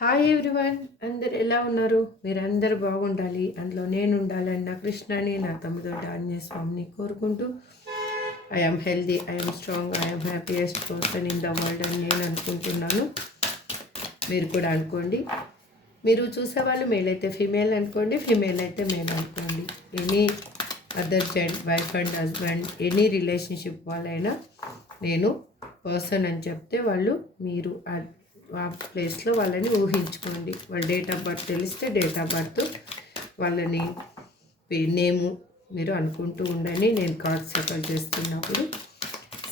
Hi everyone, అందరు ఎలా ఉన్నారు? మీరందరూ బాగుండాలి, అందులో నేను ఉండాలని నా కృష్ణని నా తమ్ముడు ఆంజనేయ స్వామిని కోరుకుంటూ I'm healthy, I'm strong, I'm happiest person in the world అని నేను అనుకుంటున్నాను. మీరు కూడా అనుకోండి. మీరు చూసేవాళ్ళు మేల్ అయితే ఫీమేల్ అనుకోండి, ఫీమేల్ అయితే మేల్ అనుకోండి. Any other gent, wife and husband, any relationship వాళ్ళైనా నేను పర్సన్ అని చెప్తే వాళ్ళు మీరు ఆ ప్లేస్లో వాళ్ళని ఊహించుకోండి. వాళ్ళ డేట్ ఆఫ్ బర్త్ తెలిస్తే డేట్ ఆఫ్ బర్త్ వాళ్ళని నేము మీరు అనుకుంటూ ఉండండి. నేను కార్డ్స్ సఫల్ చేస్తున్నప్పుడు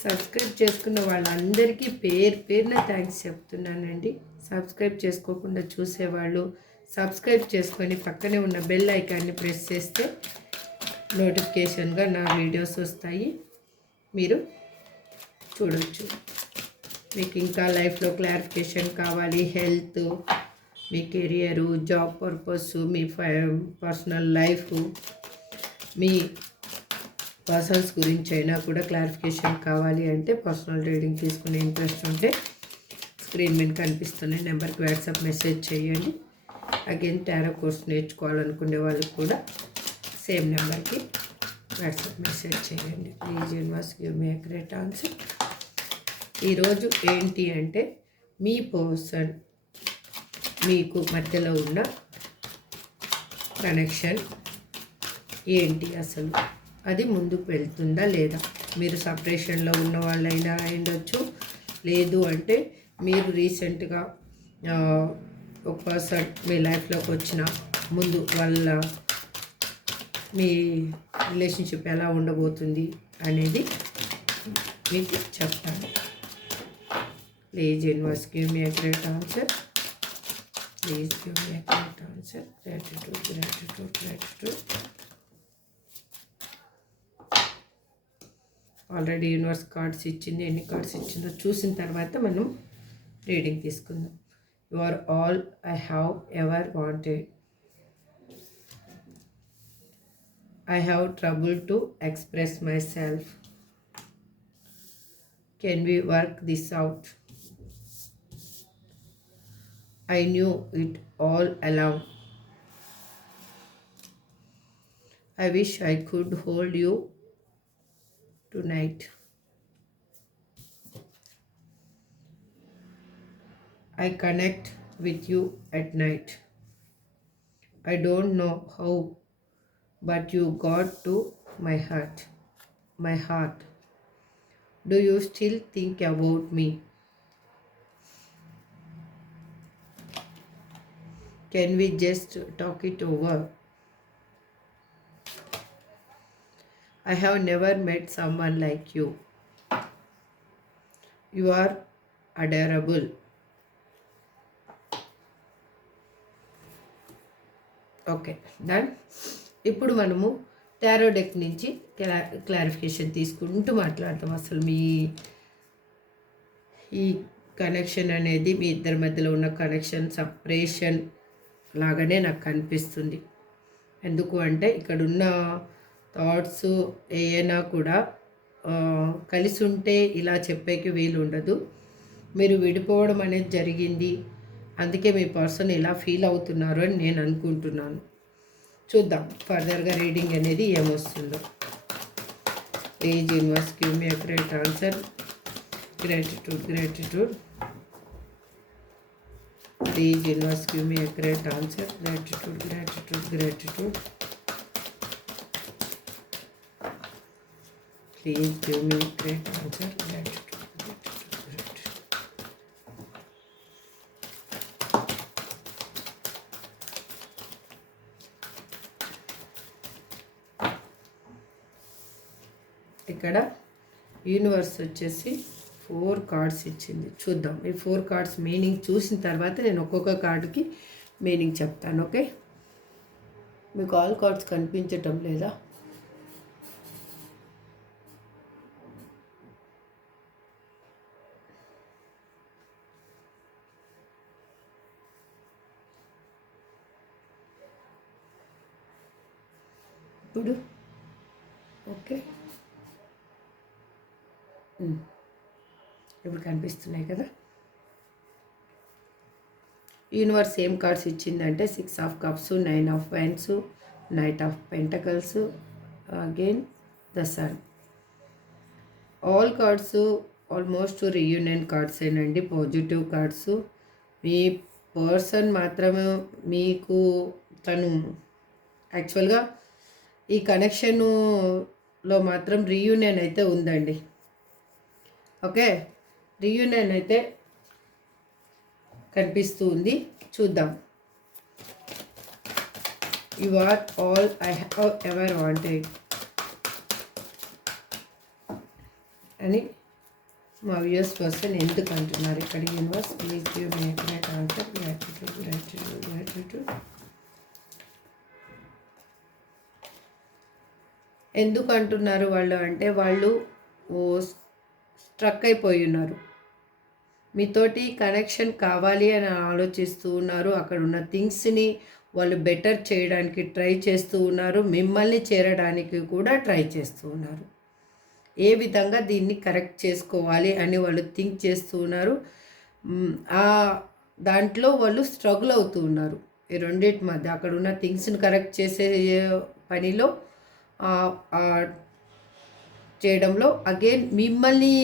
సబ్స్క్రైబ్ చేసుకున్న వాళ్ళందరికీ పేరున థ్యాంక్స్ చెప్తున్నానండి. సబ్స్క్రైబ్ చేసుకోకుండా చూసేవాళ్ళు సబ్స్క్రైబ్ చేసుకొని పక్కనే ఉన్న బెల్ ఐకాన్ని ప్రెస్ చేస్తే నోటిఫికేషన్గా నా వీడియోస్ వస్తాయి, మీరు చూడవచ్చు. మీకు ఇంకా లైఫ్లో క్లారిఫికేషన్ కావాలి, హెల్త్, మీ కెరియరు, జాబ్ పర్పస్, మీ పర్సనల్ లైఫ్, మీ పర్సన్స్ గురించి అయినా కూడా క్లారిఫికేషన్ కావాలి అంటే పర్సనల్ రీడింగ్ తీసుకునే ఇంట్రెస్ట్ ఉంటే స్క్రీన్ మీద కనిపిస్తున్న నెంబర్కి వాట్సాప్ మెసేజ్ చేయండి. అగైన్ టారో కోర్స్ నేర్చుకోవాలనుకునే వాళ్ళకి కూడా సేమ్ నెంబర్కి వాట్సాప్ మెసేజ్ చేయండి. Please universe give me a great answer. ఈరోజు ఏంటి అంటే మీ పర్సన్ మీకు మధ్యలో ఉన్న కనెక్షన్ ఏంటి, అసలు అది ముందుకు వెళ్తుందా లేదా? మీరు సపరేషన్లో ఉన్న వాళ్ళైనా అయ్యుండొచ్చు, లేదు అంటే మీరు రీసెంట్గా ఒక పర్సన్ మీ లైఫ్లోకి వచ్చిన ముందు వాళ్ళ మీ రిలేషన్షిప్ ఎలా ఉండబోతుంది అనేది మీకు చెప్తాను. Please universe give me a great answer. Please give me a great answer. Gratitude, gratitude, gratitude. Already universe cards ఇచ్చింది, ఎన్ని కార్డ్స్ ఇచ్చిందో చూసిన తర్వాత మనం రీడింగ్ తీసుకుందాం. You are all I have ever wanted. I have trouble to express myself. Can we work this out? I knew it all along. I wish I could hold you tonight. I connect with you at night. I don't know how, but you got to my heart. My heart. Do you still think about me? Can we just talk it over? I have never met someone like you. You are adorable. Okay, done. ఇప్పుడు మనము tarot deck నుంచి clarification తీసుకుంటూ మాట్లాడతాం. అసలు మీ ఈ connection అనేది మీ ఇద్దరి మధ్యలో ఉన్న కనెక్షన్ సపరేషన్ లాగానే నాకు కనిపిస్తుంది. ఎందుకు అంటే ఇక్కడ ఉన్న థాట్స్ ఏమైనా కూడా కలిసి ఉంటే ఇలా చెప్పేకి వీలు ఉండదు. మీరు విడిపోవడం అనేది జరిగింది, అందుకే మీ పర్సన్ ఇలా ఫీల్ అవుతున్నారు అని నేను అనుకుంటున్నాను. చూద్దాం ఫర్దర్గా రీడింగ్ అనేది ఏమొస్తుందో. Please universe give me a great answer. Gratitude, gratitude. Please universe give me a great answer. Gratitude, gratitude, gratitude. Please give me a great answer. Gratitude, gratitude, gratitude. ఇక్కడ యూనివర్స్ వచ్చేసి 4 కార్డ్స్ ఇచ్చింది. చూద్దాం ఈ 4 cards meaning చూసిన తర్వాత నేను ఒక్కొక్క కార్డుకి మీనింగ్ చెప్తాను. ఓకే, మీకు ఆల్ కార్డ్స్ కనిపించటం లేదా? ఇప్పుడు ఓకే, ఇప్పుడు కనిపిస్తున్నాయి కదా. యూనివర్స్ ఏం కార్డ్స్ ఇచ్చిందంటే 6 of cups, 9 of wands, knight of pentacles, again the sun. All cards almost reunion cards ఏనండి, పాజిటివ్ కార్డ్స్. మీ పర్సన్ మాత్రమే మీకు తను యాక్చువల్గా ఈ కనెక్షన్లో మాత్రం రీయూనియన్ అయితే ఉందండి. ఓకే, రీయూనియన్ అయితే కనిపిస్తూ ఉంది. చూద్దాం. You are all I have ever wanted అని మా వ్యూయర్స్ పర్సన్ ఎందుకు అంటున్నారు ఇక్కడ. Universe please give me accurate answer. Gratitude. ఎందుకు అంటున్నారు వాళ్ళు అంటే, వాళ్ళు స్ట్రక్ అయిపోయి ఉన్నారు. మీతోటి కనెక్షన్ కావాలి అని ఆలోచిస్తూ ఉన్నారు. అక్కడ ఉన్న థింగ్స్ని వాళ్ళు బెటర్ చేయడానికి ట్రై చేస్తూ ఉన్నారు. మిమ్మల్ని చేరడానికి కూడా ట్రై చేస్తూ ఉన్నారు. ఏ విధంగా దీన్ని కరెక్ట్ చేసుకోవాలి అని వాళ్ళు థింక్ చేస్తూ ఉన్నారు. దాంట్లో వాళ్ళు స్ట్రగుల్ అవుతూ ఉన్నారు. ఈ రెండింటి మధ్య అక్కడ ఉన్న థింగ్స్ని కరెక్ట్ చేసే పనిలో చేయడంలో అగైన్ మిమ్మల్ని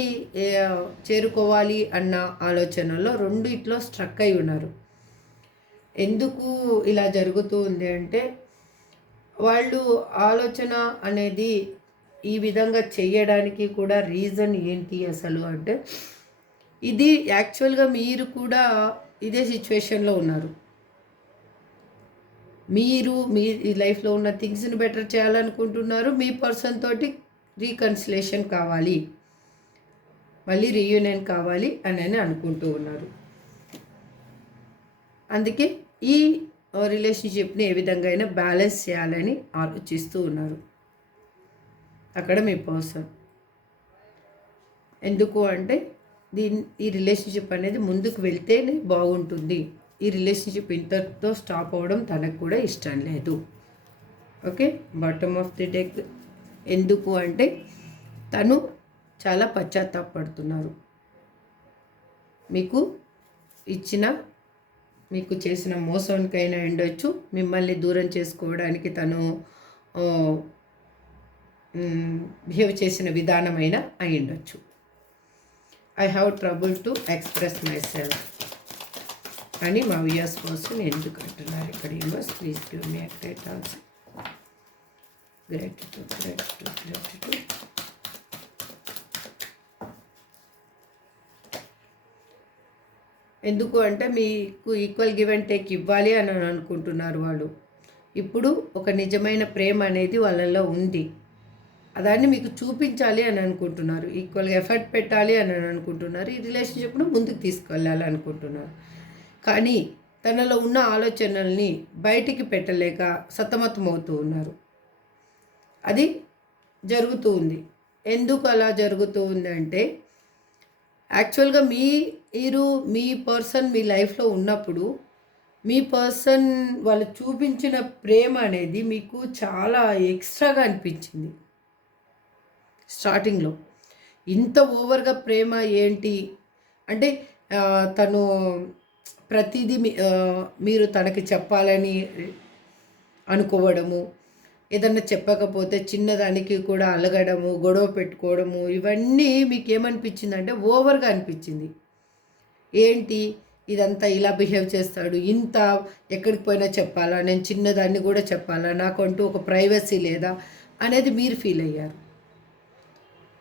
చేరుకోవాలి అన్న ఆలోచనలో రెండిట్లో స్ట్రక్ అయి ఉన్నారు. ఎందుకు ఇలా జరుగుతూ ఉంది అంటే, వాళ్ళు ఆలోచన అనేది ఈ విధంగా చేయడానికి కూడా రీజన్ ఏంటి అసలు అంటే, ఇది యాక్చువల్గా మీరు కూడా ఇదే సిచ్యువేషన్లో ఉన్నారు. మీరు మీ లైఫ్లో ఉన్న థింగ్స్ని బెటర్ చేయాలనుకుంటున్నారు. మీ పర్సన్ తోటి రీకన్సిలేషన్ కావాలి, మళ్ళీ రీయూనియన్ కావాలి అని అనుకుంటూ ఉన్నారు. అందుకే ఈ రిలేషన్షిప్ని ఏ విధంగా అయినా బ్యాలెన్స్ చేయాలని ఆలోచిస్తూ ఉన్నారు అక్కడ మీ పర్సన్. ఎందుకు అంటే, ఈ రిలేషన్షిప్ అనేది ముందుకు వెళ్తేనే బాగుంటుంది. ఈ రిలేషన్షిప్ ఇంతటితో స్టాప్ అవ్వడం తనకు కూడా ఇష్టం లేదు. Okay, bottom of the deck. ఎందుకు అంటే, తను చాలా పశ్చాత్తాపడుతున్నారు. మీకు చేసిన మోసానికైనా ఉండొచ్చు, మిమ్మల్ని దూరం చేసుకోవడానికి తను బిహేవ్ చేసిన విధానమైనా అయి ఉండొచ్చు. I have trouble to express my self అని మా వ్యూయర్స్ కోసం ఎందుకు అంటున్నారు ఇక్కడ. Universe please give me great answer. Gratitude. ఎందుకు అంటే, మీకు ఈక్వల్ గివ్ అండ్ టేక్ ఇవ్వాలి అని అనుకుంటున్నారు వాళ్ళు. ఇప్పుడు ఒక నిజమైన ప్రేమ అనేది వాళ్ళల్లో ఉంది. దాన్ని మీకు చూపించాలి అని అనుకుంటున్నారు. ఈక్వల్గా ఎఫర్ట్ పెట్టాలి అని అనుకుంటున్నారు. ఈ రిలేషన్షిప్ను ముందుకు తీసుకెళ్ళాలి అనుకుంటున్నారు. కానీ తనలో ఉన్న ఆలోచనల్ని బయటికి పెట్టలేక సతమతమవుతూ ఉన్నారు. అది జరుగుతూ ఉంది. ఎందుకు అలా జరుగుతూ ఉందంటే, యాక్చువల్గా మీ పర్సన్ మీ లైఫ్లో ఉన్నప్పుడు మీ పర్సన్ వాళ్ళు చూపించిన ప్రేమ అనేది మీకు చాలా ఎక్స్ట్రాగా అనిపించింది. స్టార్టింగ్లో ఇంత ఓవర్గా ప్రేమ ఏంటి అంటే, తను ప్రతిదీ మీరు తనకి చెప్పాలని అనుకోవడము, ఏదన్నా చెప్పకపోతే చిన్నదానికి కూడా అలగడము, గొడవ పెట్టుకోవడము, ఇవన్నీ మీకు ఏమనిపించిందంటే ఓవర్గా అనిపించింది. ఏంటి ఇదంతా ఇలా బిహేవ్ చేస్తాడు, ఇంత ఎక్కడికి పోయినా చెప్పాలా, నేను చిన్నదాన్ని కూడా చెప్పాలా, నాకంటూ ఒక ప్రైవసీ లేదా అనేది మీరు ఫీల్ అయ్యారు.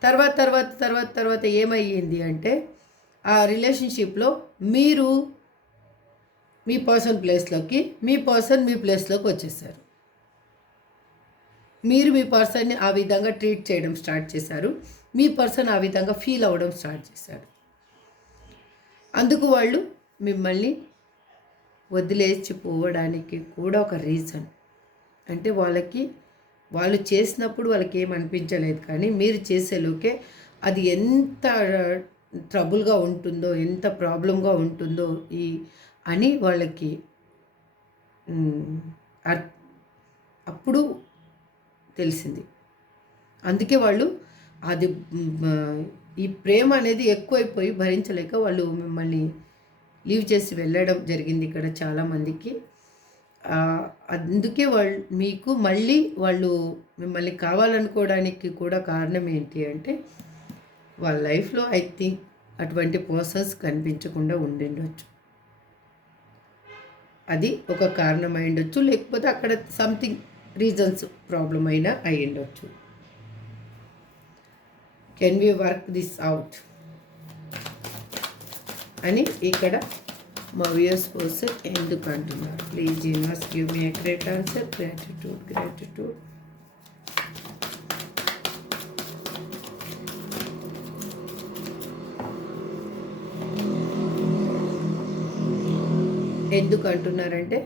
తర్వాత ఏమయ్యింది అంటే, ఆ రిలేషన్షిప్లో మీరు మీ పర్సన్ ప్లేస్లోకి, మీ పర్సన్ మీ ప్లేస్లోకి వచ్చేసారు. మీరు మీ పర్సన్ని ఆ విధంగా ట్రీట్ చేయడం స్టార్ట్ చేశారు. మీ పర్సన్ ఆ విధంగా ఫీల్ అవ్వడం స్టార్ట్ చేశారు. అందుకు వాళ్ళు మిమ్మల్ని వదిలేసిపోవడానికి కూడా ఒక రీజన్ అంటే, వాళ్ళు చేసినప్పుడు వాళ్ళకి ఏమనిపించలేదు, కానీ మీరు చేసేలోకే అది ఎంత ట్రబుల్గా ఉంటుందో, ఎంత ప్రాబ్లంగా ఉంటుందో అని వాళ్ళకి అప్పుడు తెలిసింది. అందుకే వాళ్ళు ఈ ప్రేమ అనేది ఎక్కువైపోయి భరించలేక వాళ్ళు మిమ్మల్ని లీవ్ చేసి వెళ్ళడం జరిగింది ఇక్కడ చాలామందికి. అందుకే మీకు మళ్ళీ వాళ్ళు మిమ్మల్ని కావాలనుకోవడానికి కూడా కారణం ఏంటి అంటే వాళ్ళ లైఫ్లో ఐ థింక్ అటువంటి పర్సన్స్ కనిపించకుండా ఉండిండొచ్చు. అది ఒక కారణం అయి ఉండొచ్చు, లేకపోతే అక్కడ సంథింగ్ రీజన్స్ ప్రాబ్లం అయినా అయి ఉండొచ్చు. Can we work this out అని ఇక్కడ మా వ్యూయర్స్ పర్సన్ ఎందుకు అంటున్నారు? Please universe give me a great answer. Gratitude, gratitude. ఎందుకు అంటున్నారంటే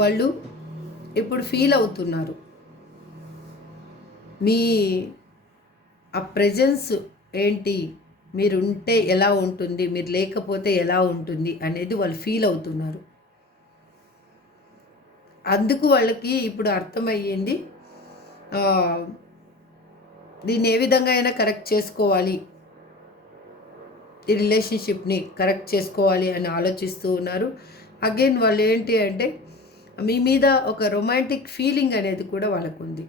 వాళ్ళు ఇప్పుడు ఫీల్ అవుతున్నారు మీ ఆ ప్రెజెన్స్ ఏంటి, మీరు ఉంటే ఎలా ఉంటుంది, మీరు లేకపోతే ఎలా ఉంటుంది అనేది వాళ్ళు ఫీల్ అవుతున్నారు. అందుకు వాళ్ళకి ఇప్పుడు అర్థమయ్యింది దీన్ని ఏ విధంగా అయినా కరెక్ట్ చేసుకోవాలి, ఈ రిలేషన్షిప్ని కరెక్ట్ చేసుకోవాలి అని ఆలోచిస్తూ ఉన్నారు. అగైన్ వాళ్ళు ఏంటి అంటే మీ మీద ఒక రొమాంటిక్ ఫీలింగ్ అనేది కూడా వాళ్ళకు ఉంది,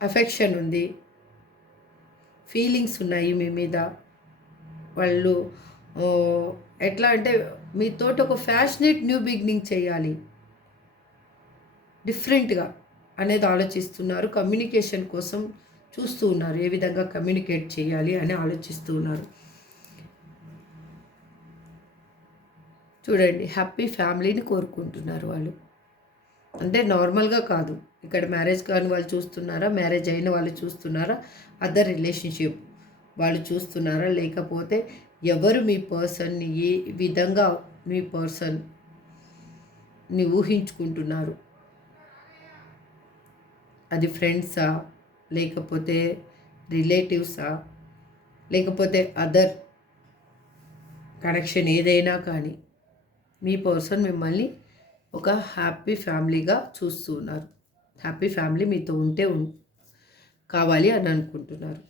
అఫెక్షన్ ఉంది, ఫీలింగ్స్ ఉన్నాయి మీ మీద. వాళ్ళు ఎట్లా అంటే మీతోటి ఒక ఫ్యాషనేట్ న్యూ బిగినింగ్ చేయాలి, డిఫరెంట్గా అనేది ఆలోచిస్తున్నారు. కమ్యూనికేషన్ కోసం చూస్తూ ఉన్నారు, ఏ విధంగా కమ్యూనికేట్ చేయాలి అని ఆలోచిస్తూ ఉన్నారు. చూడండి, హ్యాపీ ఫ్యామిలీని కోరుకుంటున్నారు వాళ్ళు. అంటే నార్మల్గా కాదు, ఇక్కడ మ్యారేజ్ కాని వాళ్ళు చూస్తున్నారా, మ్యారేజ్ అయిన వాళ్ళు చూస్తున్నారా, అదర్ రిలేషన్షిప్ వాళ్ళు చూస్తున్నారా, లేకపోతే ఎవరు మీ పర్సన్ని ఏ విధంగా మీ పర్సన్ని ఊహించుకుంటున్నారు, అది ఫ్రెండ్సా, లేకపోతే రిలేటివ్సా, లేకపోతే అదర్ కనెక్షన్ ఏదైనా కానీ మీ పర్సన్ మిమ్మల్ని ఒక హ్యాపీ ఫ్యామిలీగా చూస్తూ ఉన్నారు. హ్యాపీ ఫ్యామిలీ మీతో ఉంటే కావాలి అని అనుకుంటున్నారు.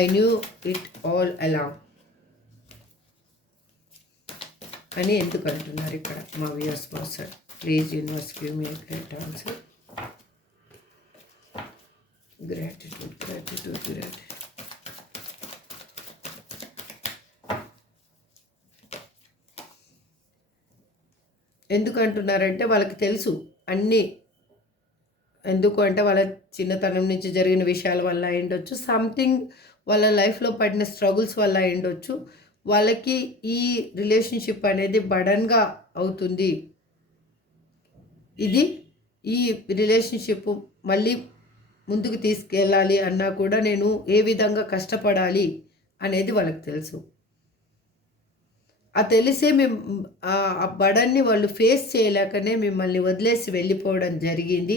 I knew it all along అని ఎందుకు అంటున్నారు ఇక్కడ మా viewers person? Please universe give me a great answer. Gratitude, gratitude, gratitude. ఎందుకు అంటున్నారంటే వాళ్ళకి తెలుసు అన్నీ. ఎందుకు అంటే వాళ్ళ చిన్నతనం నుంచి జరిగిన విషయాల వల్ల అయిండొచ్చు, సంథింగ్ వాళ్ళ లైఫ్లో పడిన స్ట్రగుల్స్ వల్ల అయిండొచ్చు. వాళ్ళకి ఈ రిలేషన్షిప్ అనేది బర్డన్గా అవుతుంది. ఈ రిలేషన్షిప్ మళ్ళీ ముందుకు తీసుకెళ్ళాలి అన్నా కూడా నేను ఏ విధంగా కష్టపడాలి అనేది వాళ్ళకి తెలుసు. ఆ తెలిసే ఆ బర్డన్ని వాళ్ళు ఫేస్ చేయలేకనే మిమ్మల్ని వదిలేసి వెళ్ళిపోవడం జరిగింది.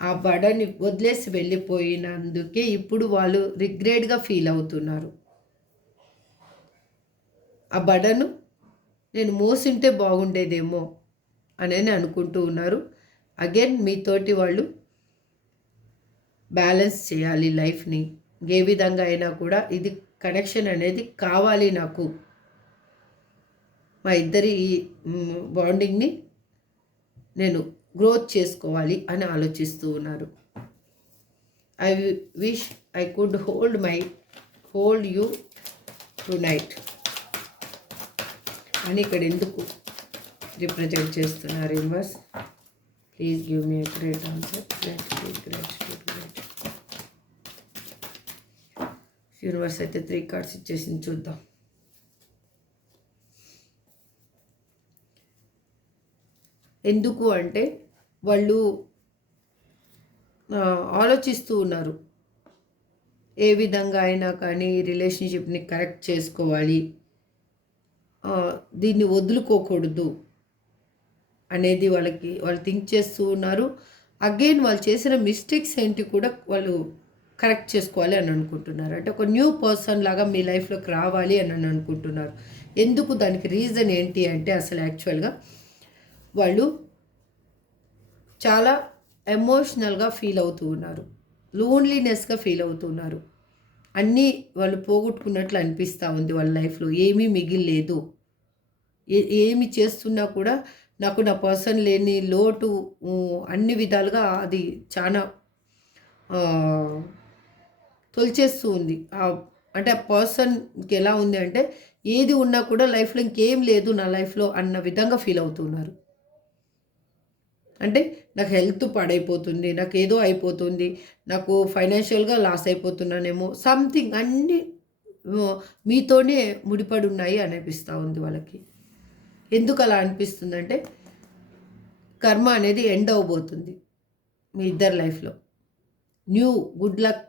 ఆ బర్డన్ని వదిలేసి వెళ్ళిపోయినందుకే ఇప్పుడు వాళ్ళు రిగ్రెట్గా ఫీల్ అవుతున్నారు. ఆ బర్డను నేను మోసింటే బాగుండేదేమో అని అనుకుంటూ ఉన్నారు. అగైన్ మీతోటి వాళ్ళు బ్యాలెన్స్ చేయాలి లైఫ్ని. ఏ విధంగా అయినా కూడా ఇది కనెక్షన్ అనేది కావాలి నాకు, మా ఇద్దరి ఈ బాండింగ్ని నేను గ్రోత్ చేసుకోవాలి అని ఆలోచిస్తూ ఉన్నారు. I wish I could hold you tonight అని ఇక్కడ ఎందుకు రిప్రజెంట్ చేస్తున్నారు universe? Please give me a great answer. Gratitude, gratitude, gratitude. Universe అయితే 3 కార్డ్స్ ఇచ్చేసింది, చూద్దాం. ఎందుకు అంటే వాళ్ళు ఆలోచిస్తూ ఉన్నారు ఏ విధంగా అయినా కానీ ఈ రిలేషన్షిప్ని కరెక్ట్ చేసుకోవాలి, దీన్ని వదులుకోకూడదు అనేది వాళ్ళు థింక్ చేస్తూ ఉన్నారు. అగైన్ వాళ్ళు చేసిన మిస్టేక్స్ ఏంటి కూడా వాళ్ళు కరెక్ట్ చేసుకోవాలి అని అనుకుంటున్నారు. అంటే ఒక న్యూ పర్సన్ లాగా మీ లైఫ్లోకి రావాలి అని అనుకుంటున్నారు. ఎందుకు, దానికి రీజన్ ఏంటి అంటే అసలు యాక్చువల్గా వాళ్ళు చాలా ఎమోషనల్గా ఫీల్ అవుతూ ఉన్నారు, లోన్లీనెస్గా ఫీల్ అవుతున్నారు. అన్నీ వాళ్ళు పోగొట్టుకున్నట్లు అనిపిస్తూ ఉంది వాళ్ళ లైఫ్లో. ఏమీ మిగిలిలేదు. ఏమి చేస్తున్నా కూడా నాకు నా పర్సన్ లేని లోటు అన్ని విధాలుగా అది చాలా తొలిచేస్తూ ఉంది. అంటే ఆ పర్సన్కి ఎలా ఉంది అంటే ఏది ఉన్నా కూడా లైఫ్లో ఇంకేం లేదు నా లైఫ్లో అన్న విధంగా ఫీల్ అవుతున్నారు. అంటే నాకు హెల్త్ పాడైపోతుంది, నాకు ఏదో అయిపోతుంది, నాకు ఫైనాన్షియల్గా లాస్ అయిపోతున్నానేమో, సంథింగ్ అన్నీ మీతోనే ముడిపడి ఉన్నాయి అనిపిస్తూ ఉంది వాళ్ళకి. ఎందుకు అలా అనిపిస్తుందంటే కర్మ అనేది ఎండ్ అవ్వబోతుంది మీ ఇద్దరి లైఫ్లో. న్యూ గుడ్ లక్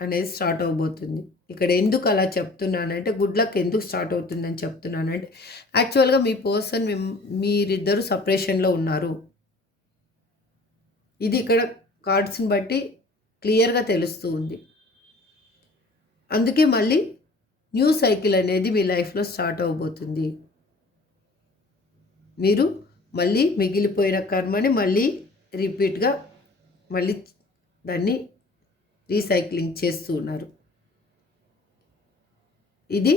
అనేది స్టార్ట్ అవ్వబోతుంది. ఇక్కడ ఎందుకు అలా చెప్తున్నానంటే గుడ్ లక్ ఎందుకు స్టార్ట్ అవుతుందని చెప్తున్నానంటే యాక్చువల్గా మీ పర్సన్ మీరిద్దరు సపరేషన్లో ఉన్నారు. ఇది ఇక్కడ కార్డ్స్ని బట్టి క్లియర్గా తెలుస్తూ ఉంది. అందుకే మళ్ళీ న్యూ సైకిల్ అనేది మీ లైఫ్లో స్టార్ట్ అవ్వబోతుంది. మీరు మళ్ళీ మిగిలిపోయిన కర్మని మళ్ళీ రిపీట్గా మళ్ళీ దాన్ని రీసైక్లింగ్ చేస్తూ ఉన్నారు. ఇది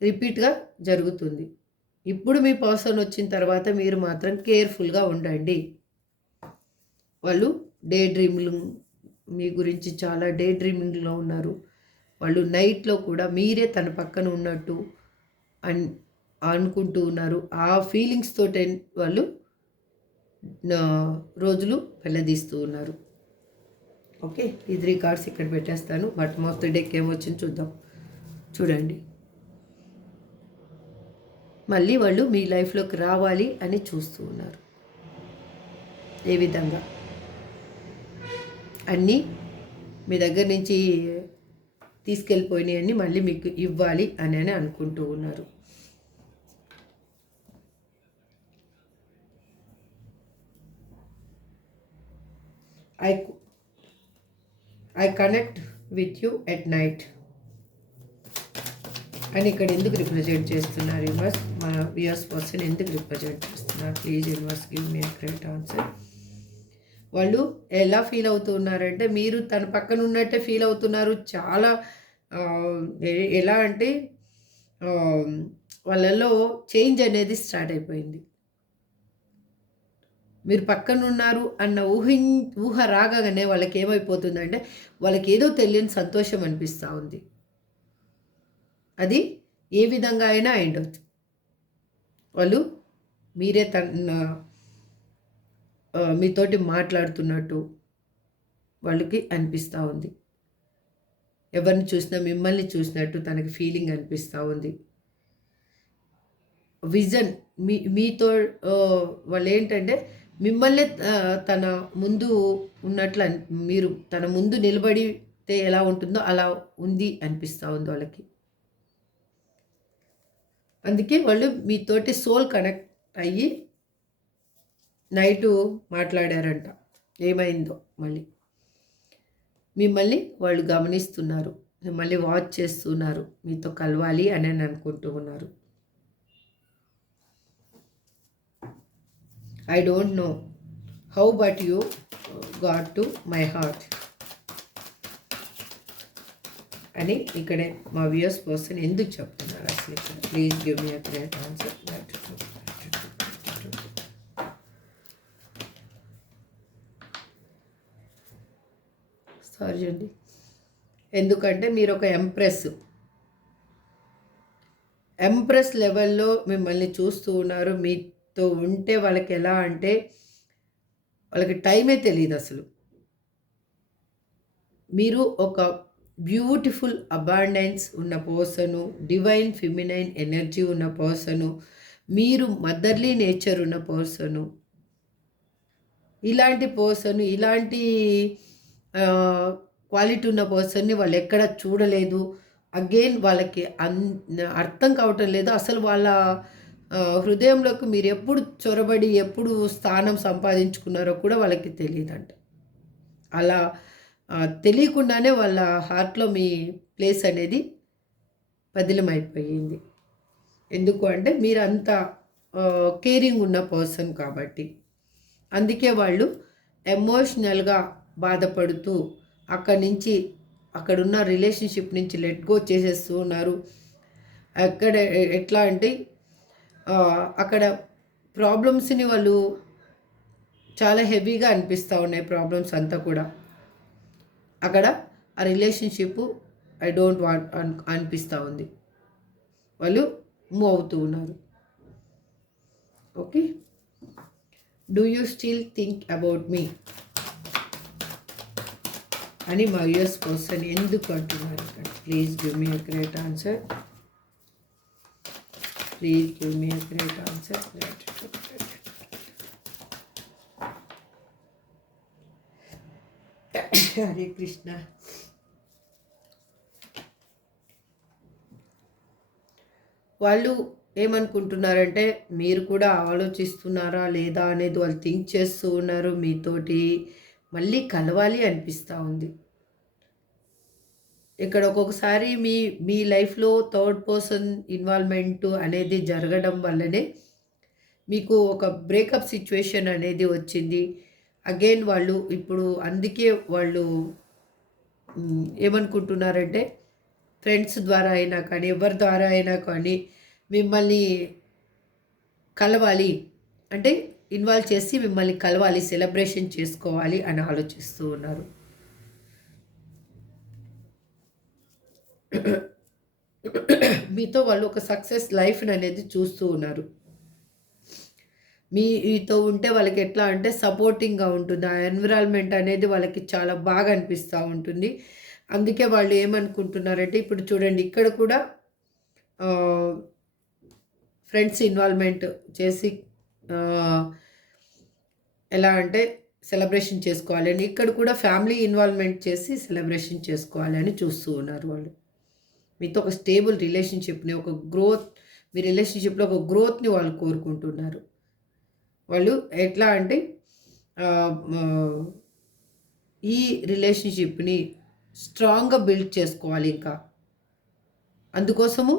రిపీట్గా జరుగుతుంది. ఇప్పుడు మీ పర్సన్ వచ్చిన తర్వాత మీరు మాత్రం కేర్ఫుల్గా ఉండండి. వాళ్ళు డే డ్రీమింగ్ మీ గురించి చాలా డే డ్రీమింగ్లో ఉన్నారు. వాళ్ళు నైట్లో కూడా మీరే తన పక్కన ఉన్నట్టు అనుకుంటూ ఉన్నారు. ఆ ఫీలింగ్స్ తోటే వాళ్ళు రోజులు వెళ్ళదీస్తూ ఉన్నారు. ఓకే, ఈ 3 కార్డ్స్ ఇక్కడ పెట్టేస్తాను. బట్ మోస్ట్ డేకి ఏమొచ్చింది చూద్దాం. చూడండి, మళ్ళీ వాళ్ళు మీ లైఫ్లోకి రావాలి అని చూస్తూ ఉన్నారు. ఏ విధంగా అన్నీ మీ దగ్గర నుంచి తీసుకెళ్ళిపోయినాయని మళ్ళీ మీకు ఇవ్వాలి అని అనుకుంటూ ఉన్నారు. I connect with you at night అని ఇక్కడ ఎందుకు రిప్రజెంట్ చేస్తున్నారు యూనివర్స్? మన వ్యూయర్స్ పర్సన్ ఎందుకు రిప్రజెంట్ చేస్తున్నారు? Please universe give me a great answer. వాళ్ళు ఎలా ఫీల్ అవుతున్నారంటే మీరు తన పక్కన ఉన్నట్టే ఫీల్ అవుతున్నారు. చాలా ఎలా అంటే వాళ్ళల్లో చేంజ్ అనేది స్టార్ట్ అయిపోయింది. మీరు పక్కన ఉన్నారు అన్న ఊహ రాగానే వాళ్ళకి ఏమైపోతుందంటే వాళ్ళకి ఏదో తెలియని సంతోషం అనిపిస్తూ ఉంది. అది ఏ విధంగా అయినా అయిండొచ్చు. వాళ్ళు మీరే మీతోటి మాట్లాడుతున్నట్టు వాళ్ళకి అనిపిస్తూ ఉంది. ఎవరిని చూసినా మిమ్మల్ని చూసినట్టు తనకి ఫీలింగ్ అనిపిస్తూ ఉంది. విజన్ మీతో వాళ్ళు ఏంటంటే మిమ్మల్ని తన ముందు ఉన్నట్లు మీరు తన ముందు నిలబడితే ఎలా ఉంటుందో అలా ఉంది అనిపిస్తూ ఉంది వాళ్ళకి. అందుకే వాళ్ళు మీతోటి సోల్ కనెక్ట్ అయ్యి నైటు మాట్లాడారంట. ఏమైందో మళ్ళీ మిమ్మల్ని వాళ్ళు గమనిస్తున్నారు, మిమ్మల్ని వాచ్ చేస్తున్నారు, మీతో కలవాలి అని అనుకుంటూ ఉన్నారు. I don't know how but you got to my heart అని ఇక్కడే మా వ్యూయర్స్ పర్సన్ ఎందుకు చెప్తున్నారు అసలు ఇక్కడ? Please give me a great answer. Sorry అండి, ఎందుకంటే మీరు ఒక ఎంప్రెస్ లెవెల్లో మిమ్మల్ని చూస్తూ ఉన్నారు. మీతో ఉంటే వాళ్ళకి ఎలా అంటే వాళ్ళకి టైమే తెలియదు అసలు. మీరు ఒక బ్యూటిఫుల్ అబాండెన్స్ ఉన్న పర్సను, డివైన్ ఫెమినైన్ ఎనర్జీ ఉన్న పర్సను, మీరు మదర్లీ నేచర్ ఉన్న పర్సను. ఇలాంటి పర్సన్, ఇలాంటి క్వాలిటీ ఉన్న పర్సన్ని వాళ్ళు ఎక్కడ చూడలేదు. అగైన్ వాళ్ళకి అర్థం కావటం లేదు అసలు. వాళ్ళ హృదయంలోకి మీరు ఎప్పుడు చొరబడి ఎప్పుడు స్థానం సంపాదించుకున్నారో కూడా వాళ్ళకి తెలియదంట. అలా తెలియకుండానే వాళ్ళ హార్ట్లో మీ ప్లేస్ అనేది పదిలమైపోయింది. ఎందుకు అంటే మీరు అంత కేరింగ్ ఉన్న పర్సన్ కాబట్టి. అందుకే వాళ్ళు ఎమోషనల్గా బాధపడుతూ అక్కడి నుంచి అక్కడున్న రిలేషన్షిప్ నుంచి లెట్ గో చేసేస్తూ ఉన్నారు. అక్కడ ఎట్లా అంటే అక్కడ ప్రాబ్లమ్స్ని వాళ్ళు చాలా హెవీగా అనిపిస్తూ ఉన్నాయి. ప్రాబ్లమ్స్ అంతా కూడా అక్కడ ఆ రిలేషన్షిప్ ఐ డోంట్ వాంట్ అనిపిస్తూ ఉంది. వాళ్ళు మూవ్ అవుతూ ఉన్నారు. Okay, do you still think about me అని మా యూఎస్ పర్సన్ ఎందుకు అంటున్నారు ఇక్కడ? Please give me a great answer. Please give me a great answer. Hare Krishna. వాళ్ళు ఏమనుకుంటున్నారంటే మీరు కూడా ఆలోచిస్తున్నారా లేదా అనేది వాళ్ళు థింక్ చేస్తూ ఉన్నారు. మీతోటి మళ్ళీ కలవాలి అనిపిస్తూ ఉంది. ఇక్కడ ఒక్కొక్కసారి మీ మీ లైఫ్లో థర్డ్ పర్సన్ ఇన్వాల్వ్మెంట్ అనేది జరగడం వల్లనే మీకు ఒక బ్రేకప్ సిచ్యువేషన్ అనేది వచ్చింది. అగైన్ వాళ్ళు ఇప్పుడు అందుకే వాళ్ళు ఏమనుకుంటున్నారంటే ఫ్రెండ్స్ ద్వారా అయినా కానీ ఎవరి ద్వారా అయినా కానీ మిమ్మల్ని కలవాలి అంటే ఇన్వాల్వ్ చేసి మిమ్మల్ని కలవాలి, సెలబ్రేషన్ చేసుకోవాలి అని ఆలోచిస్తూ ఉన్నారు. మీతో వాళ్ళు ఒక సక్సెస్ లైఫ్ని అనేది చూస్తూ ఉన్నారు. మీతో ఉంటే వాళ్ళకి ఎట్లా అంటే సపోర్టింగ్గా ఉంటుంది. ఆ ఎన్విరాన్మెంట్ అనేది వాళ్ళకి చాలా బాగా అనిపిస్తూ ఉంటుంది. అందుకే వాళ్ళు ఏమనుకుంటున్నారంటే ఇప్పుడు చూడండి ఇక్కడ కూడా ఫ్రెండ్స్ ఇన్వాల్వ్మెంట్ చేసి ఎలా అంటే సెలబ్రేషన్ చేసుకోవాలి అని, ఇక్కడ కూడా ఫ్యామిలీ ఇన్వాల్వ్మెంట్ చేసి సెలబ్రేషన్ చేసుకోవాలి అని చూస్తూ ఉన్నారు. వాళ్ళు మీతో ఒక స్టేబుల్ రిలేషన్షిప్ని, ఒక గ్రోత్, మీ రిలేషన్షిప్లో ఒక గ్రోత్ని వాళ్ళు కోరుకుంటున్నారు. వాళ్ళు ఎట్లా అంటే ఈ రిలేషన్షిప్ని స్ట్రాంగ్గా బిల్డ్ చేసుకోవాలి. ఇంకా అందుకోసము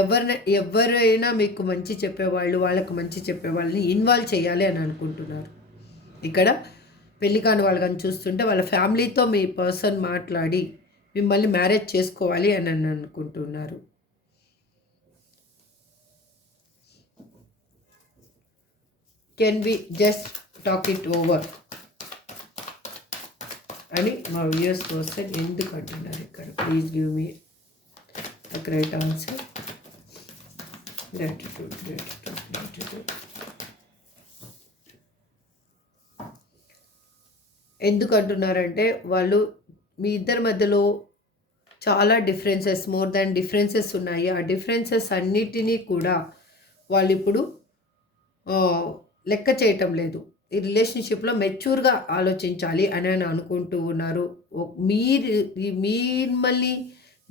ఎవరైనా మీకు మంచి చెప్పేవాళ్ళు, వాళ్ళకు మంచి చెప్పేవాళ్ళని ఇన్వాల్వ్ చేయాలి అని అనుకుంటున్నారు. ఇక్కడ పెళ్లి కాని వాళ్ళు కానీ చూస్తుంటే వాళ్ళ ఫ్యామిలీతో మీ పర్సన్ మాట్లాడి మిమ్మల్ని మ్యారేజ్ చేసుకోవాలి అని అనుకుంటున్నారు. Can we just talk it over అని మా వ్యూయర్స్ వస్తే ఎందుకు అంటున్నారు ఇక్కడ? Please give me a great answer. Gratitude, gratitude, gratitude. ఎందుకు అంటున్నారంటే వాళ్ళు మీ ఇద్దరి మధ్యలో చాలా డిఫరెన్సెస్, మోర్ దాన్ డిఫరెన్సెస్ ఉన్నాయి. ఆ డిఫరెన్సెస్ అన్నిటినీ కూడా వాళ్ళు ఇప్పుడు లెక్క చేయటం లేదు. ఈ రిలేషన్షిప్లో మెచ్యూర్గా ఆలోచించాలి అని అనుకుంటూ ఉన్నారు. మిమ్మల్ని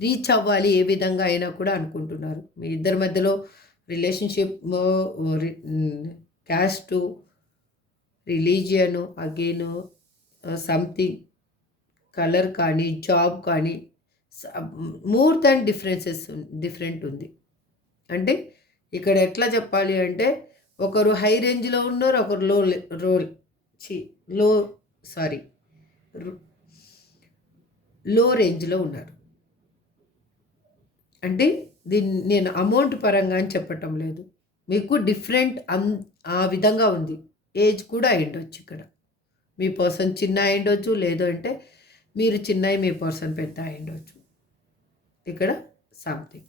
రీచ్ అవ్వాలి ఏ విధంగా అయినా కూడా అనుకుంటున్నారు. మీ ఇద్దరి మధ్యలో relationship caste, religion, again something colour కానీ జాబ్ కానీ మోర్ దాన్ డిఫరెంట్ ఉంది. అంటే ఇక్కడ ఎట్లా చెప్పాలి అంటే ఒకరు హై రేంజ్లో ఉన్నారు, ఒకరు లో రేంజ్లో ఉన్నారు. అంటే దీన్ని నేను అమౌంట్ పరంగా అని చెప్పటం లేదు, మీకు డిఫరెంట్ ఆ విధంగా ఉంది. ఏజ్ కూడా అయ్యుండొచ్చు. ఇక్కడ మీ పర్సన్ చిన్న అయ్యుండొచ్చు, లేదు అంటే మీరు చిన్న మీ పర్సన్ పెద్ద అయ్యుండొచ్చు. ఇక్కడ సంథింగ్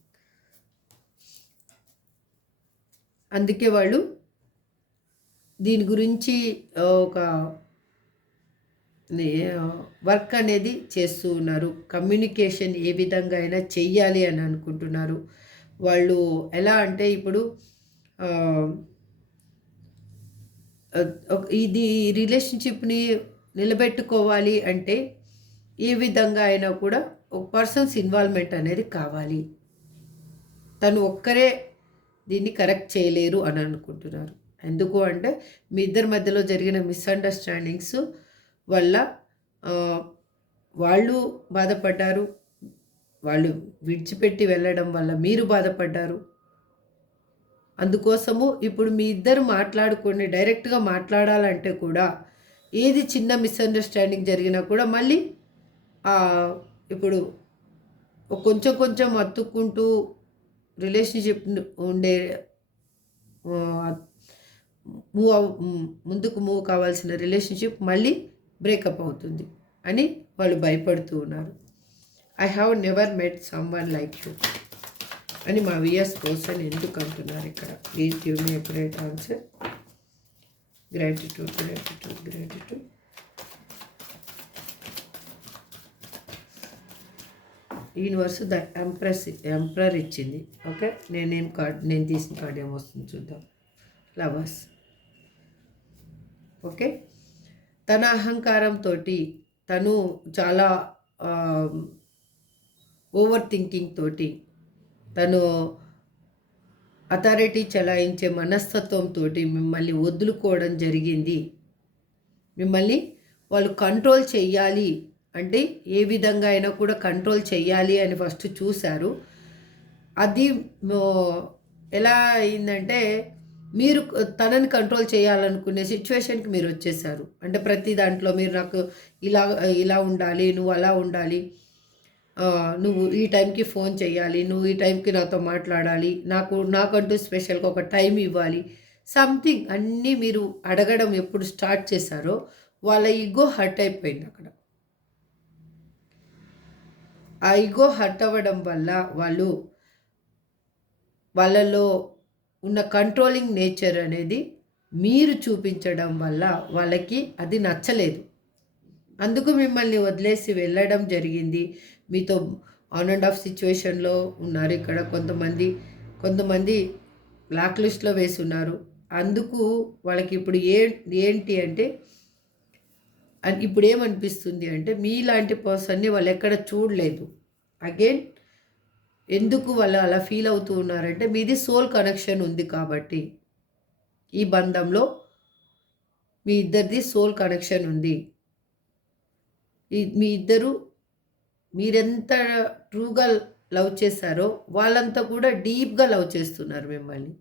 అందుకే వాళ్ళు దీని గురించి ఒక వర్క్ అనేది చేస్తూ ఉన్నారు. కమ్యూనికేషన్ ఏ విధంగా అయినా చెయ్యాలి అని అనుకుంటున్నారు. వాళ్ళు ఎలా అంటే ఇప్పుడు ఇది రిలేషన్షిప్ని నిలబెట్టుకోవాలి అంటే ఏ విధంగా అయినా కూడా ఒక పర్సన్స్ ఇన్వాల్వ్మెంట్ అనేది కావాలి. తను ఒక్కరే దీన్ని కరెక్ట్ చేయలేరు అని అనుకుంటున్నారు. ఎందుకు అంటే మీ ఇద్దరి మధ్యలో జరిగిన మిస్అండర్స్టాండింగ్స్ వల్ల వాళ్ళు బాధపడ్డారు, వాళ్ళు విడిచిపెట్టి వెళ్ళడం వల్ల మీరు బాధపడ్డారు. అందుకోసము ఇప్పుడు మీ ఇద్దరు మాట్లాడుకొని డైరెక్ట్గా మాట్లాడాలంటే కూడా ఏది చిన్న మిస్అండర్స్టాండింగ్ జరిగినా కూడా మళ్ళీ ఇప్పుడు కొంచెం కొంచెం అతుక్కుంటూ రిలేషన్షిప్ ఉండే ముందుకు మూవ్ కావాల్సిన రిలేషన్షిప్ మళ్ళీ బ్రేకప్ అవుతుంది అని వాళ్ళు భయపడుతూ ఉన్నారు. I have never met some one like you అని మా విఎస్ పర్సన్ ఎందుకు అంటున్నారు ఇక్కడ. Please give me accurate answer. Gratitude gratitude gratitude. Universe the emperor ఇచ్చింది. ఓకే, నేను తీసిన కార్డ్ ఏమొస్తుంది చూద్దాం. లవర్స్. ఓకే, తన అహంకారంతో తను చాలా ఓవర్ థింకింగ్ తోటి, తను అథారిటీ చలాయించే మనస్తత్వంతో మిమ్మల్ని వదులుకోవడం జరిగింది. మిమ్మల్ని వాళ్ళు కంట్రోల్ చెయ్యాలి అంటే ఏ విధంగా అయినా కూడా కంట్రోల్ చెయ్యాలి అని ఫస్ట్ చూశారు. అది ఎలా అయిందంటే మీరు తనని కంట్రోల్ చేయాలనుకునే సిచ్యువేషన్కి మీరు వచ్చేసారు. అంటే ప్రతి దాంట్లో మీరు నాకు ఇలా ఇలా ఉండాలి, నువ్వు అలా ఉండాలి, నువ్వు ఈ టైంకి ఫోన్ చేయాలి, నువ్వు ఈ టైంకి నాతో మాట్లాడాలి, నాకంటూ స్పెషల్గా ఒక టైం ఇవ్వాలి, సంథింగ్ అన్నీ మీరు అడగడం ఎప్పుడు స్టార్ట్ చేశారో వాళ్ళ ఈగో హర్ట్ అయిపోయింది అక్కడ. ఆ ఈగో హర్ట్ అవ్వడం వల్ల వాళ్ళలో ఉన్న కంట్రోలింగ్ నేచర్ అనేది మీరు చూపించడం వల్ల వాళ్ళకి అది నచ్చలేదు. అందుకు మిమ్మల్ని వదిలేసి వెళ్ళడం జరిగింది. మీతో ఆన్ అండ్ ఆఫ్ సిచ్యువేషన్లో ఉన్నారు. ఇక్కడ కొంతమంది బ్లాక్ లిస్ట్లో వేసి ఉన్నారు. అందుకు వాళ్ళకి ఇప్పుడు ఏంటి అంటే ఇప్పుడు ఏమనిపిస్తుంది అంటే మీలాంటి పర్సన్ని వాళ్ళు ఎక్కడ చూడలేదు. అగైన్ ఎందుకు వాళ్ళు అలా ఫీల్ అవుతూ ఉన్నారంటే మీది సోల్ కనెక్షన్ ఉంది కాబట్టి. ఈ బంధంలో మీ ఇద్దరిది సోల్ కనెక్షన్ ఉంది. మీ ఇద్దరు మీరెంత ట్రూగా లవ్ చేశారో వాళ్ళంతా కూడా డీప్గా లవ్ చేస్తున్నారు మిమ్మల్ని.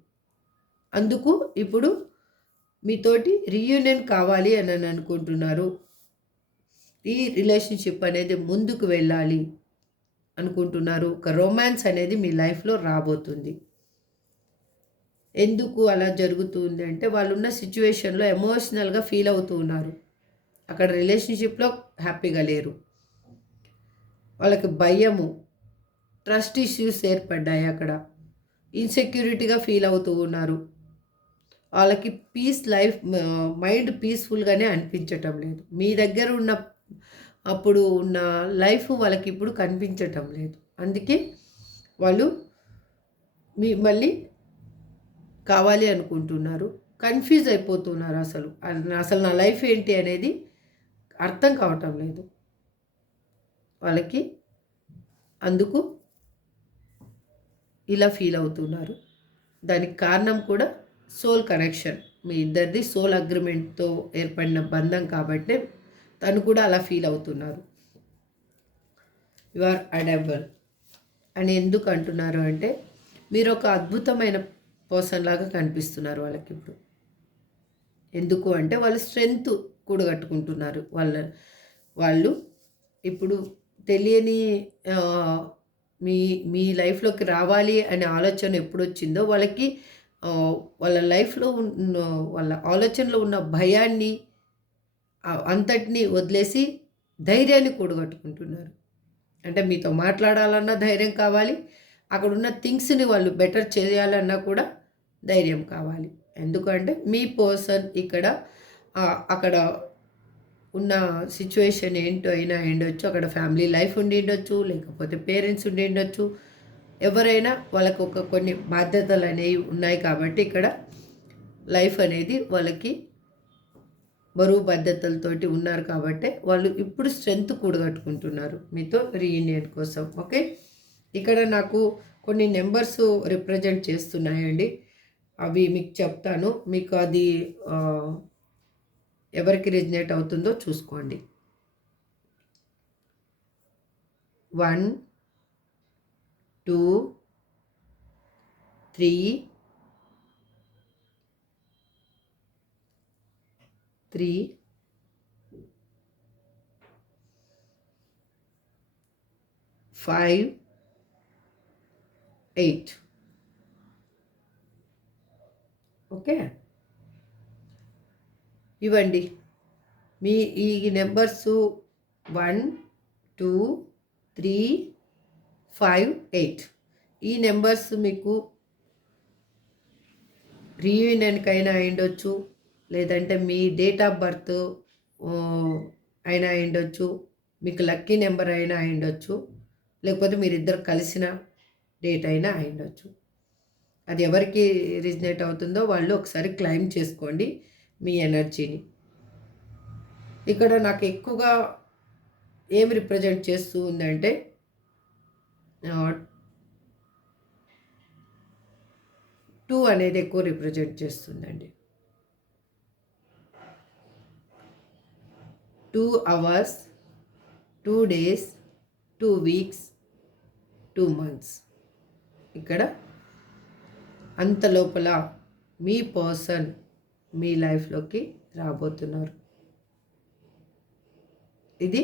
అందుకు ఇప్పుడు మీతోటి రీయూనియన్ కావాలి అని అనుకుంటున్నారు. ఈ రిలేషన్షిప్ అనేది ముందుకు వెళ్ళాలి అనుకుంటున్నారు. ఒక రొమాన్స్ అనేది మీ లైఫ్లో రాబోతుంది. ఎందుకు అలా జరుగుతుంది అంటే వాళ్ళు ఉన్న సిచ్యువేషన్లో ఎమోషనల్గా ఫీల్ అవుతూ ఉన్నారు. అక్కడ రిలేషన్షిప్లో హ్యాపీగా లేరు. వాళ్ళకి భయము, ట్రస్ట్ ఇష్యూస్ ఏర్పడ్డాయి. అక్కడ ఇన్సెక్యూరిటీగా ఫీల్ అవుతూ ఉన్నారు. వాళ్ళకి మైండ్ పీస్ఫుల్గానే అనిపించటం లేదు. మీ దగ్గర ఉన్న లైఫ్ వాళ్ళకి ఇప్పుడు కనిపించటం లేదు. అందుకే వాళ్ళు మళ్ళీ కావాలి అనుకుంటున్నారు. కన్ఫ్యూజ్ అయిపోతున్నారు. అసలు నా లైఫ్ ఏంటి అనేది అర్థం కావటం లేదు వాళ్ళకి. అందుకు ఇలా ఫీల్ అవుతున్నారు. దానికి కారణం కూడా సోల్ కనెక్షన్. మీ ఇద్దరిది సోల్ అగ్రిమెంట్తో ఏర్పడిన బంధం కాబట్టి తను కూడా అలా ఫీల్ అవుతున్నారు. యు ఆర్ అడబుల్ అని ఎందుకు అంటున్నారు అంటే మీరు ఒక అద్భుతమైన పర్సన్ లాగా కనిపిస్తున్నారు వాళ్ళకి ఇప్పుడు. ఎందుకు అంటే వాళ్ళు స్ట్రెంగ్త్ కూడగట్టుకుంటున్నారు. వాళ్ళు ఇప్పుడు తెలియని మీ లైఫ్లోకి రావాలి అనే ఆలోచన ఎప్పుడు వచ్చిందో వాళ్ళకి వాళ్ళ లైఫ్లో వాళ్ళ ఆలోచనలో ఉన్న భయాన్ని అంతటినీ వదిలేసి ధైర్యాన్ని కూడగట్టుకుంటున్నారు. అంటే మీతో మాట్లాడాలన్నా ధైర్యం కావాలి, అక్కడ ఉన్న థింగ్స్ని వాళ్ళు బెటర్ చేయాలన్నా కూడా ధైర్యం కావాలి. ఎందుకంటే మీ పర్సన్ ఇక్కడ అక్కడ ఉన్న సిచ్యువేషన్ ఏంటో అయినా ఉండొచ్చు. అక్కడ ఫ్యామిలీ లైఫ్ ఉండి ఉండొచ్చు, లేకపోతే పేరెంట్స్ ఉండి ఉండొచ్చు. ఎవరైనా వాళ్ళకు కొన్ని బాధ్యతలు అనేవి ఉన్నాయి కాబట్టి ఇక్కడ లైఫ్ అనేది వాళ్ళకి బరువు బాధ్యతలతోటి ఉన్నారు కాబట్టి వాళ్ళు ఇప్పుడు స్ట్రెంగ్త్ కూడగట్టుకుంటున్నారు మీతో రీయూనియన్ కోసం. ఓకే, ఇక్కడ నాకు కొన్ని నెంబర్స్ రిప్రజెంట్ చేస్తున్నాయండి. అవి మీకు చెప్తాను. మీకు అది ఎవరికి రెజినేట్ అవుతుందో చూసుకోండి. 1 2 3 3 5 8. ఓకే, ఇవ్వండి మీ ఈ నెంబర్స్ 1 2 3 5 8. ఈ నెంబర్స్ మీకు రీయూనియన్కైనా అయిండొచ్చు, లేదంటే మీ డేట్ ఆఫ్ బర్త్ అయినా అయిండొచ్చు, మీకు లక్కీ నెంబర్ అయినా అయిండొచ్చు, లేకపోతే మీరిద్దరు కలిసిన డేట్ అయినా అయిండొచ్చు. అది ఎవరికి రిజనేట్ అవుతుందో వాళ్ళు ఒకసారి క్లైమ్ చేసుకోండి మీ ఎనర్జీని. ఇక్కడ నాకు ఎక్కువగా ఏం రిప్రజెంట్ చేస్తూ ఉందంటే 2 అనేది ఎక్కువ రిప్రజెంట్ చేస్తుందండి. 2 hours, 2 days, 2 weeks, 2 months. ఇక్కడ అంత లోపల మీ పర్సన్ మీ లైఫ్లోకి రాబోతున్నారు. ఇది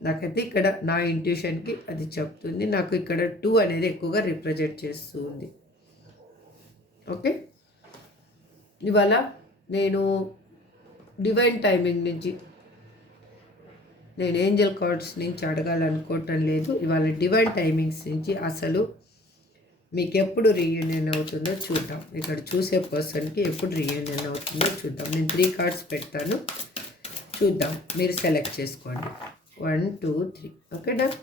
నాకైతే ఇక్కడ నా ఇంట్యూషన్కి అది చెప్తుంది. నాకు ఇక్కడ 2 అనేది ఎక్కువగా రిప్రజెంట్ చేస్తూ ఉంది. ఓకే, ఇవాళ నేను డివైన్ టైమింగ్ నుంచి నేను ఏంజల్ కార్డ్స్ నుంచి అడగాలనుకోవటం లేదు. ఇవాళ డివైన్ టైమింగ్స్ నుంచి అసలు మీకు ఎప్పుడు రీయూనియన్ అవుతుందో చూద్దాం. ఇక్కడ చూసే పర్సన్కి ఎప్పుడు రీయూనియన్ అవుతుందో చూద్దాం. నేను 3 కార్డ్స్ పెడతాను, చూద్దాం. మీరు సెలెక్ట్ చేసుకోండి. 1 2 3. Okay done.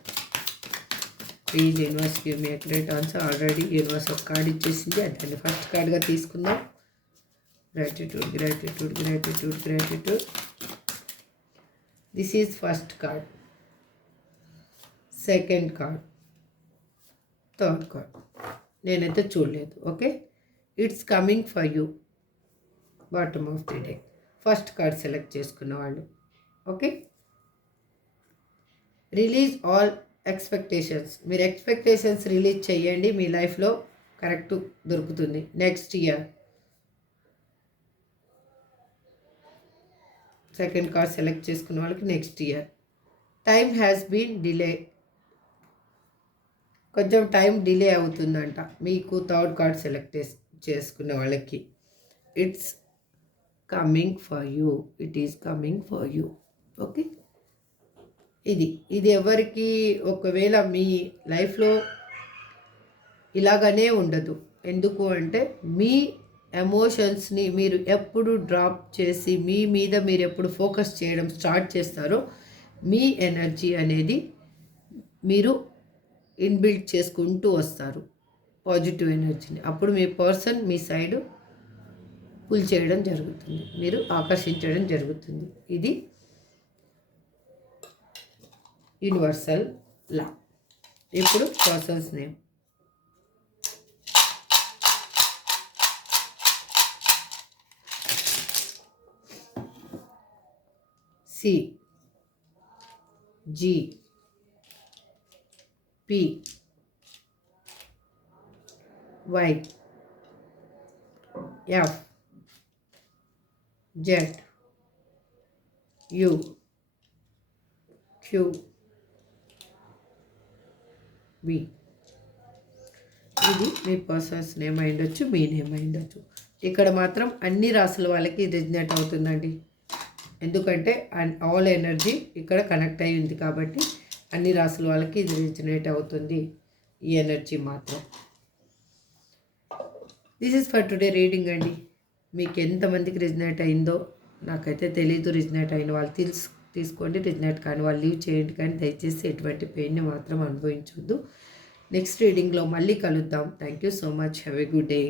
Please universe give me accurate answer. Already universe ఒక కార్డ్ ఇచ్చేసింది, దాన్ని ఫస్ట్ కార్డ్గా తీసుకుందాం. Gratitude gratitude gratitude gratitude. This is first card, second card, third card నేనైతే చూడలేదు. Okay, it's coming for you. Bottom of the day first card select చేసుకున్న వాళ్ళు. Okay, release all expectations. మీరు expectations release చేయండి, మీ లైఫ్లో correct దొరుకుతుంది. Next year second card select చేసుకున్న వాళ్ళకి next year. Time has been delay. కొంచెం టైం డిలే అవుతుందంట మీకు. థర్డ్ కార్డ్ సెలెక్ట్ చేసుకున్న వాళ్ళకి it's coming for you. It is coming for you. Okay, ఇది ఎవరికి ఒకవేళ మీ లైఫ్లో ఇలాగనే ఉండదు. ఎందుకు అంటే మీ ఎమోషన్స్ని మీరు ఎప్పుడు డ్రాప్ చేసి మీ మీద మీరు ఎప్పుడు ఫోకస్ చేయడం స్టార్ట్ చేస్తారో మీ ఎనర్జీ అనేది మీరు ఇన్బిల్డ్ చేసుకుంటూ వస్తారు, పాజిటివ్ ఎనర్జీని. అప్పుడు మీ పర్సన్ మీ సైడ్ పుల్ చేయడం జరుగుతుంది, మీరు ఆకర్షించడం జరుగుతుంది. ఇది యూనివర్సల్ లా. ఇప్పుడు persons name. C G P Y F Z U Q V. ఇది మీ పర్సన్స్ నేమ్ అయిండొచ్చు, మీ నేమ్ అయిండొచ్చు. ఇక్కడ మాత్రం అన్ని రాసుల వాళ్ళకి రిజనేట్ అవుతుందండి. ఎందుకంటే ఆల్ ఎనర్జీ ఇక్కడ కనెక్ట్ అయి ఉంది కాబట్టి అన్ని రాసుల వాళ్ళకి ఇది రిజనేట్ అవుతుంది, ఈ ఎనర్జీ మాత్రం. This is for today reading అండి. మీకు ఎంతమందికి రిజనేట్ అయిందో నాకైతే తెలీదు. రిజనేట్ అయిన వాళ్ళు తీసుకోండి, రిజనేట్ కాని వాళ్ళు లీవ్ చేయండి. కానీ దయచేసి ఎటువంటి పెయిన్ని మాత్రం అనుభవించొద్దు. నెక్స్ట్ రీడింగ్లో మళ్ళీ కలుద్దాం. Thank you so much. Have a good day.